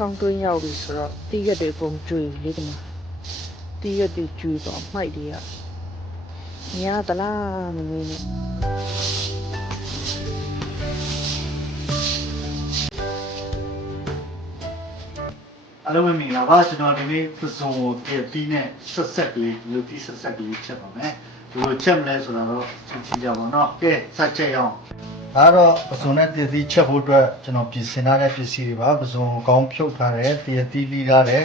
ဆောင်းတွင်းရောက်ပြီဆိုတော့တီးရက်တွေအကုန်ကျွေလေဒီမှာတီးရက်တွေကျွေတော့မှိုက်တွေကများသလားမင်းနဲ့အားလုံးပဲမင်္ဂလာပါကျွန်တော်ဒီနေ့ပစုံကိုတည့်ပြီးနဲ့ဆက်ဆက်ကလေးလူတီဆက်ဆက်ကလေးချက်ပါမယ်ဘယ်လိုချက်မလဲဆိုတော့ချင်းချင်းကြပါတော့ကဲစချက်ရအောင် ဒါတော့ပစုံနဲ့တည့်ပြီးချက်ဖို့အတွက်ကျွန်တော်ပြင်ဆင်ထားတဲ့ပစ္စည်းတွေပါပစုံကောင်းဖြုတ်ထားတယ်တည့်ပြီးလီးထားတယ်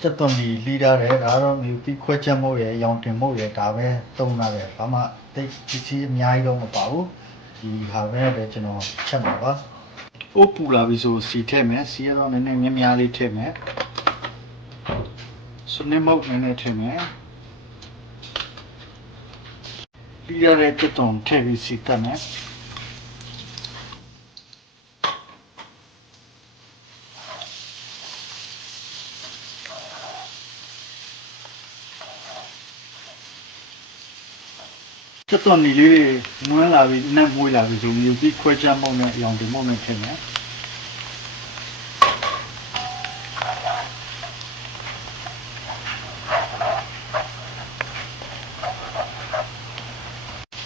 ချက်သွန်ပြီးလီးထားတယ်ဒါတော့မြူတီခွဲချက်မှုရယ်ရောင်တင်မှုရယ်ဒါပဲသုံးထားတယ်ဘာမှတိတ်ပစ္စည်းအများကြီးတော့မပါဘူးဒီဟာပဲပဲကျွန်တော်ချက်မှာပါအိုးပူလာပြီဆိုစီထည့်မယ်စီရတော့နည်းနည်းများများလေးထည့်မယ်ဆွနေမောက်နည်းနည်းထည့်မယ်ပြီးရတဲ့ပြတ်တုံထည့်ပြီးစီတတ်မယ် ပြတ်တုံနေလေးတွေမွန်းလာပြီးနဲ့မွေးလာပြီးဆိုမျိုးပြီးခွဲချမောက်နဲ့အရောင်တင်မောက်နဲ့ထည့်မယ်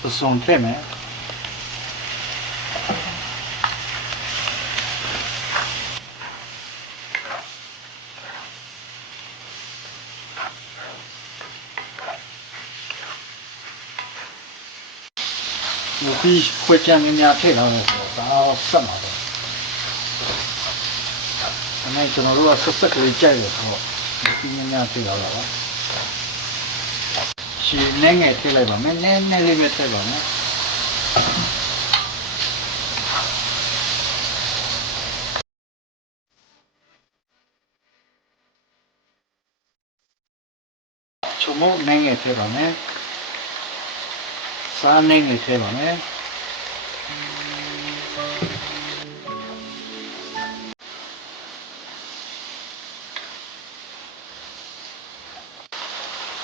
ပစုံထည့်မယ် ဒီပြီးခွေချမ်းများများထည့်လာတယ်ဆိုတော့ဒါတော့ဆက်မှာပေါ့အဲ့ဒါကျွန်တော်တို့ကဆက်ဆက်ကလေးကြိုက်တယ်ဆိုတော့ဒီများများထည့်လာတာပါရှင်းနေငယ်ထည့်လိုက်ပါမယ်နည်းနည်းလေးပဲထည့်ပါမယ်ချုံမနိုင်ငယ်ထဲပါမယ် စားနိုင်ငယ်ထဲပါမယ်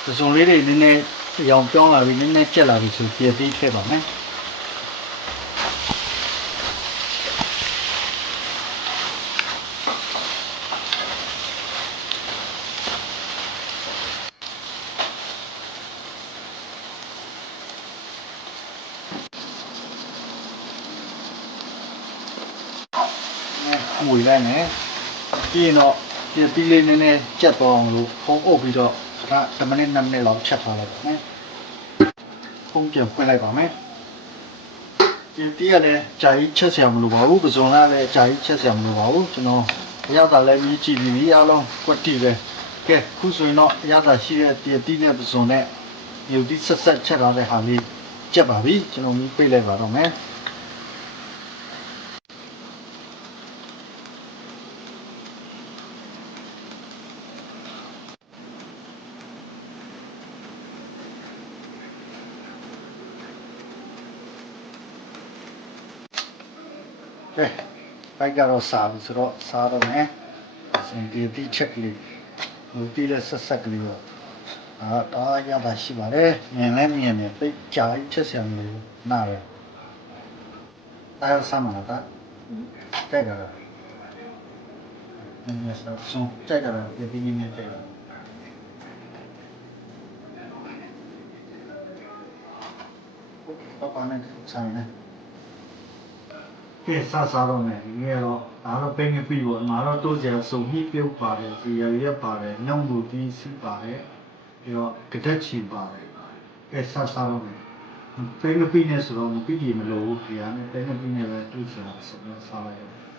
ပစုံလေးတွေနည်းနည်းရောင်ပြောင်းလာပြီနည်းနည်းကျက်လာပြီဆိုပြည့်သေးထဲပါမယ် မွေလိုက်မယ်ပြီးရင်တော့ပြည့်ပြီးလေးနည်းနည်းကျက်သွားအောင်လို့ဖုံးအုပ်ပြီးတော့ခဏ10မိနစ်2မိနစ်လောက်ချက်ထားလိုက်ပါမယ်ဖုံးပြန်ဖွင့်လိုက်ပါမယ်ဒီတီးရလည်းဂျာကြီးချက်ဆရာမလိုပါဘူးပစုံကလည်းဂျာကြီးချက်ဆရာမလိုပါဘူးကျွန်တော်အရောက်တာလည်းမြည်ကြည့်ပြီးပြီအားလုံးကွက်တီပဲကဲခုဆိုရင်တော့အရောက်တာရှိတဲ့တီးတီးနဲ့ပစုံနဲ့မြူတီဆက်ဆက်ချက်ထားတဲ့ဟာလေးကျက်ပါပြီကျွန်တော်မြည်ပိတ်လိုက်ပါတော့မယ် ကဲဘိုက်ကတော့စားပြီဆိုတော့စားတော့မယ်စင်ဒီဒီချက်ကလေးဟိုပြီးလဲဆက်ဆက်ကလေးတော့အာတားရတာရှိပါတယ်မြင်လဲမြင်တယ်သိကြာကြီးချက်ဆံလို့နားရတားဆမ်းမှာတာတဲ့ကြတော့နည်းနည်းဆောဆုံးတဲ့ကြတော့ဒီဒီနည်းနည်းတဲ့ကြတော့ပါနေဆိုင်နေ ကဲစစားတော့မယ်ဒီနေ့တော့ဒါတော့ပိတ်ငပိပေါ့ငါတော့တိုးစရာစုံညှိပြုတ်ပါတယ်ဇီရရက်ပါတယ်ညောင်လူတီးစီပါတယ်ပြီးတော့ကတက်ချီပါတယ်ကဲစစားတော့မယ်ပိတ်ငပိနဲ့ဆိုတော့ငပိကြီးမလို့ဘူးဒီဟာနဲ့ပိတ်ငပိနဲ့ပဲတူစရာစုံစားလိုက်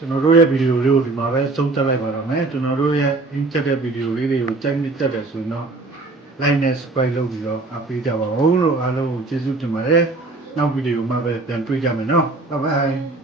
ကျွန်တော်တို့ရဲ့ဗီဒီယိုလေးကိုဒီမှာပဲဆုံးသက်လိုက်ပါတော့မယ်ကျွန်တော်တို့ရဲ့ in chat တဲ့ဗီဒီယိုလေးတွေကိုကြိုက်နှစ်သက်တယ်ဆိုရင်တော့ like နဲ့ subscribe လုပ်ပြီးတော့အားပေးကြပါဦးလို့အားလုံးကိုကျေးဇူးတင်ပါတယ်နောက်ဗီဒီယိုမှာပဲပြန်တွေ့ကြမယ်နော် bye bye